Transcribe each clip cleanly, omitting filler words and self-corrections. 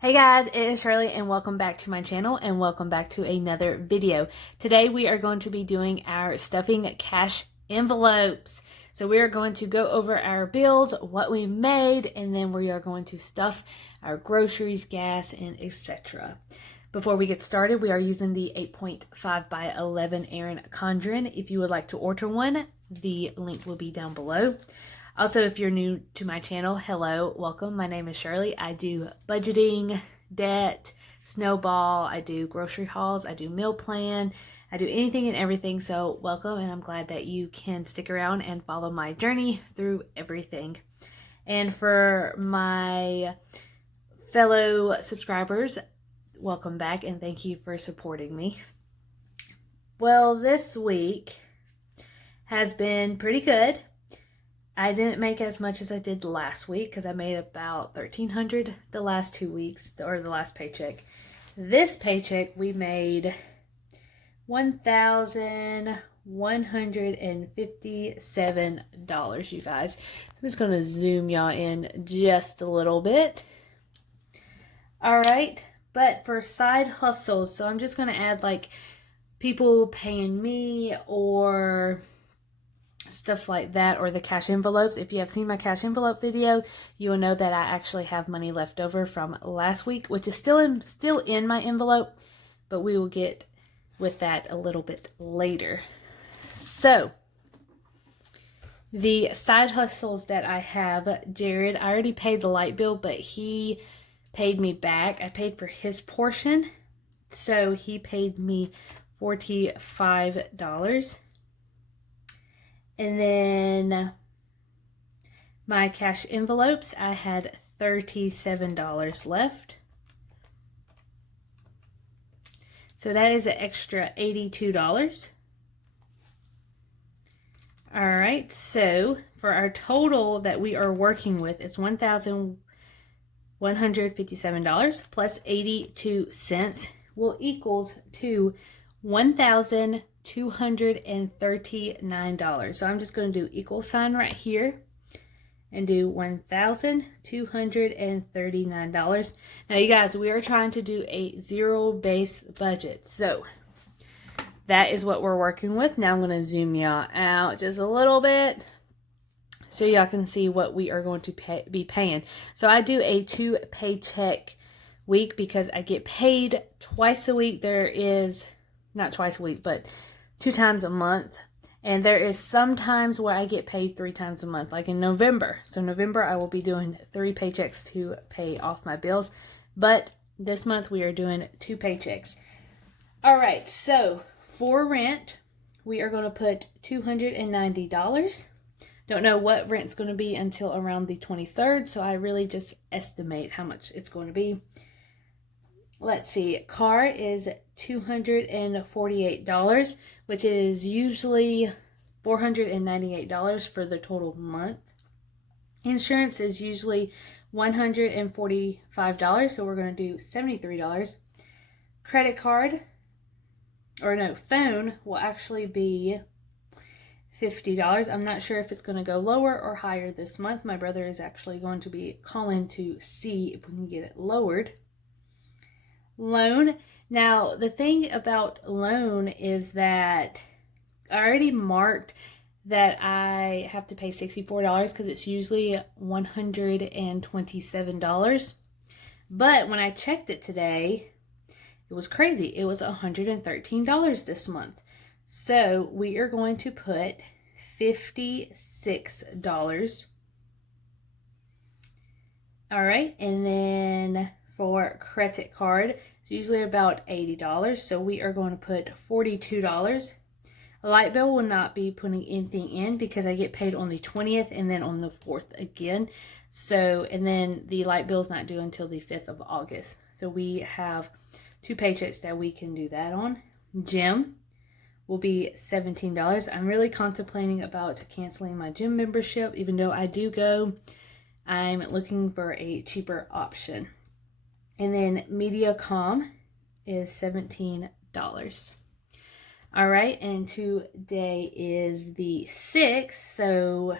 Hey guys, it is Shirley and welcome back to my channel and welcome back to another video. Today we are going to be doing our stuffing cash envelopes. So we are going to go over our bills, what we made, and then we are going to stuff our groceries, gas, and etc. Before we get started, we are using the 8.5 by 11 Erin Condren. If you would like to order one, the link will be down below. Also, if you're new to my channel, hello, welcome. My name is Shirley. I do budgeting, debt, snowball, I do grocery hauls, I do meal plan, I do anything and everything. So welcome, and I'm glad that you can stick around and follow my journey through everything. And for my fellow subscribers, welcome back and thank you for supporting me. Well, this week has been pretty good. I didn't make as much as I did last week because I made about $1,300 the last 2 weeks, or the last paycheck. This paycheck we made $1,157, you guys. I'm just going to zoom y'all in just a little bit. All right, but for side hustles, so I'm just going to add like people paying me or stuff like that, or the cash envelopes. If you have seen my cash envelope video, you will know that I actually have money left over from last week, which is still in my envelope, but we will get with that a little bit later. So the side hustles that I have, Jared, I already paid the light bill, but he paid me back. I paid for his portion, so he paid me $45. And then my cash envelopes, I had $37 left. So that is an extra $82. All right, so for our total that we are working with is $1,157 plus 82 cents will equals to $1,239. So I'm just going to do equal sign right here and do $1,239. Now you guys, we are trying to do a zero-based budget. So that is what we're working with. Now I'm going to zoom y'all out just a little bit so y'all can see what we are going to be paying. So I do a 2 paycheck week because I get paid twice a week. There is not twice a week, but 2 times a month. And there is some times where I get paid 3 times a month, like in November. So November, I will be doing 3 paychecks to pay off my bills. But this month, we are doing 2 paychecks. All right, so for rent, we are going to put $290. Don't know what rent's going to be until around the 23rd, so I really just estimate how much it's going to be. Let's see, car is $248, which is usually $498 for the total month. Insurance is usually $145, so we're going to do $73. Credit card, or no, phone will actually be $50. I'm not sure if it's going to go lower or higher this month. My brother is actually going to be calling to see if we can get it lowered. Loan. Now, the thing about loan is that I already marked that I have to pay $64 because it's usually $127. But when I checked it today, it was crazy. It was $113 this month. So we are going to put $56. All right, and then for credit card, it's usually about $80. So we are going to put $42. A light bill will not be putting anything in because I get paid on the 20th and then on the 4th again. So, and then the light bill is not due until the 5th of August. So we have 2 paychecks that we can do that on. Gym will be $17. I'm really contemplating about canceling my gym membership. Even though I do go, I'm looking for a cheaper option. And then MediaCom is $17. All right, and today is the 6th, so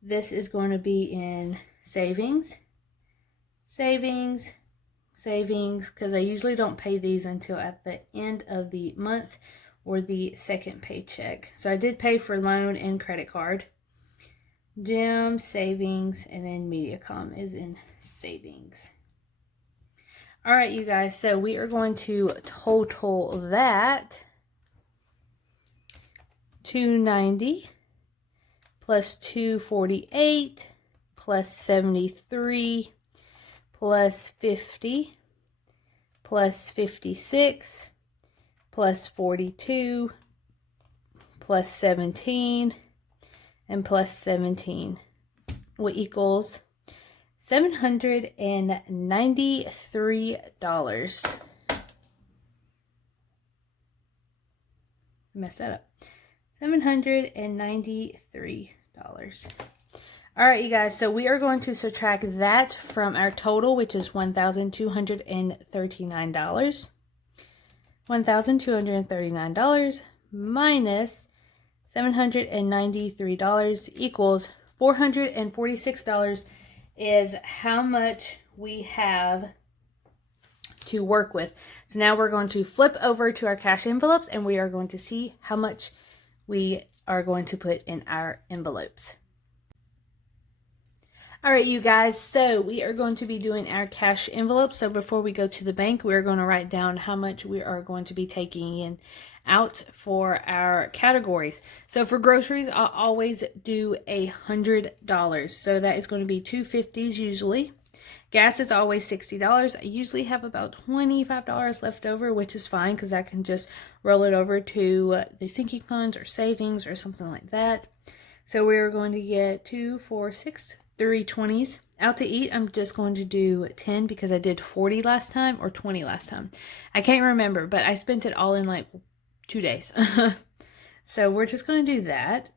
this is going to be in savings, savings, because I usually don't pay these until at the end of the month or the second paycheck. So I did pay for loan and credit card. Gym, savings, and then Mediacom is in savings. All right, you guys, so we are going to total that. $290 plus $248 plus $73 plus $50 plus $56 plus $42 plus $17 and plus $17, what equals $793. Mess that up. $793. All right, you guys, so we are going to subtract that from our total, which is $1,239. $1,239 minus $793 equals $446 is how much we have to work with. So now we're going to flip over to our cash envelopes and we are going to see how much we are going to put in our envelopes. All right, you guys, so we are going to be doing our cash envelope. So before we go to the bank, we're going to write down how much we are going to be taking in out for our categories. So for groceries, I'll always do $100. So that is going to be $2.50 usually. Gas is always $60. I usually have about $25 left over, which is fine because I can just roll it over to the sinking funds or savings or something like that. So we're going to get 2, 4, 6, 3 20s. Out to eat, I'm just going to do 10 because I did 40 last time or 20 last time. I can't remember, but I spent it all in like 2 days. So we're just going to do that.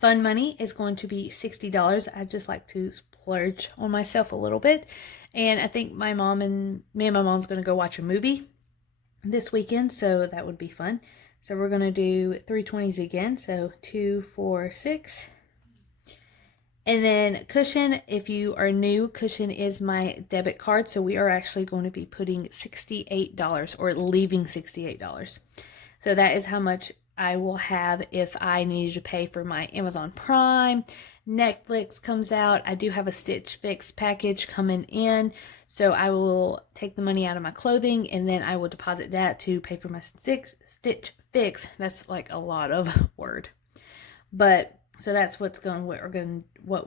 Fun money is going to be $60. I just like to splurge on myself a little bit. And I think me and my mom's going to go watch a movie this weekend, so that would be fun. So we're going to do 3 20s again. So 2, 4, 6. And then Cushion, if you are new, Cushion is my debit card. So we are actually going to be putting $68 or leaving $68. So that is how much I will have if I needed to pay for my Amazon Prime. Netflix comes out. I do have a Stitch Fix package coming in. So I will take the money out of my clothing and then I will deposit that to pay for my Stitch Fix. That's like a lot of word. But so that's what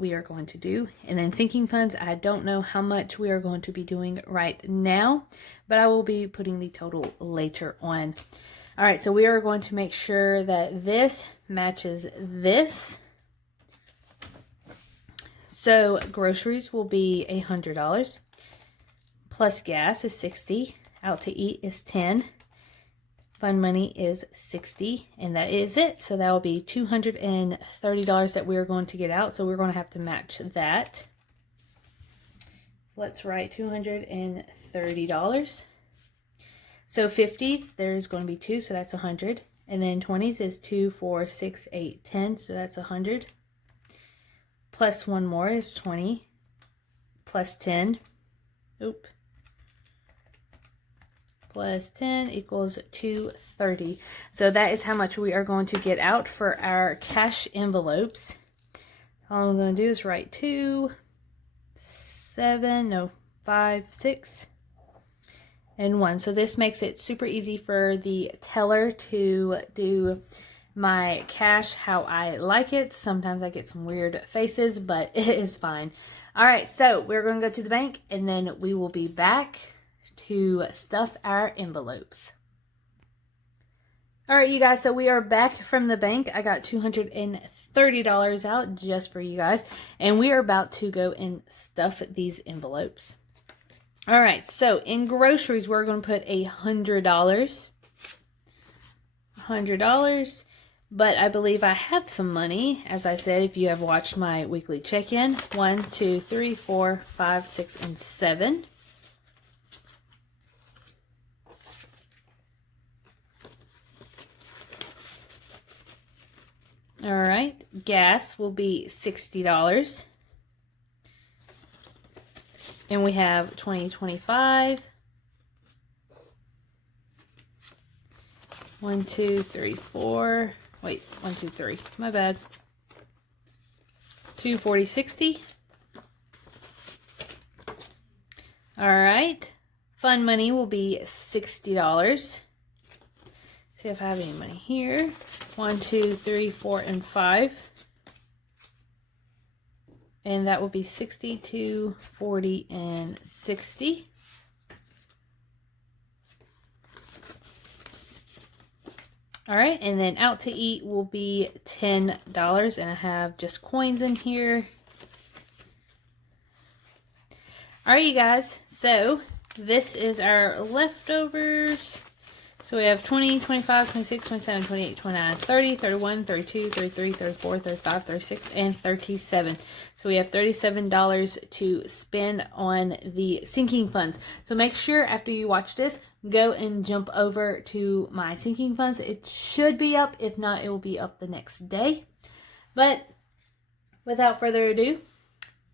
we are going to do. And then sinking funds, I don't know how much we are going to be doing right now, but I will be putting the total later on. All right, so we are going to make sure that this matches this. So groceries will be $100 plus gas is $60. Out to eat is $10. Fun money is $60, and that is it. So that will be $230 that we are going to get out. So we're going to have to match that. Let's write $230. So 50s, there's going to be 2, so that's 100. And then 20s is 2, 4, 6, 8, 10, so that's 100. Plus one more is 20. Plus 10. Oop. Plus 10 equals 230. So that is how much we are going to get out for our cash envelopes. All I'm going to do is write 2, 7, 5, 6, and 1. So this makes it super easy for the teller to do my cash how I like it. Sometimes I get some weird faces, but it is fine. All right, so we're going to go to the bank and then we will be back to stuff our envelopes. All right, you guys, so we are back from the bank. I got $230 out just for you guys, and we are about to go and stuff these envelopes. All right, so in groceries, we're going to put $100. $100, but I believe I have some money. As I said, if you have watched my weekly check-in, 1, 2, 3, 4, 5, 6, and 7. All right, gas will be $60. And we have 20, 25, 1, 2, 3, 4. Wait, 1, 2, 3. My bad. 2, 40, 60. All right. Fun money will be $60. See if I have any money here. 1, 2, 3, 4, and 5. And that will be 62, 40, and 60. All right, and then out to eat will be $10, and I have just coins in here. All right, you guys, so this is our leftovers. So we have 20, 25, 26, 27, 28, 29, 30, 31, 32, 33, 34, 35, 36, and 37. So we have $37 to spend on the sinking funds. So make sure after you watch this, go and jump over to my sinking funds. It should be up. If not, it will be up the next day. But without further ado,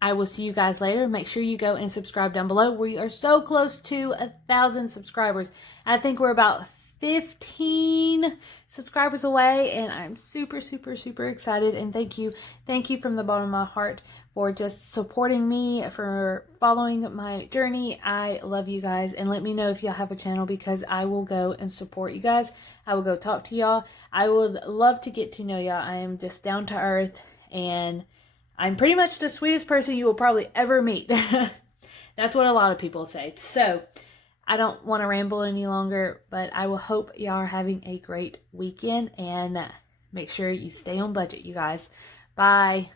I will see you guys later. Make sure you go and subscribe down below. We are so close to 1,000 subscribers. I think we're about 15 subscribers away, and I'm super, super, super excited. And thank you from the bottom of my heart for just supporting me, for following my journey. I love you guys, and let me know if y'all have a channel, because I will go and support you guys. I will go talk to y'all. I would love to get to know y'all. I am just down to earth, and I'm pretty much the sweetest person you will probably ever meet. That's what a lot of people say. So I don't want to ramble any longer, but I will hope y'all are having a great weekend, and make sure you stay on budget, you guys. Bye.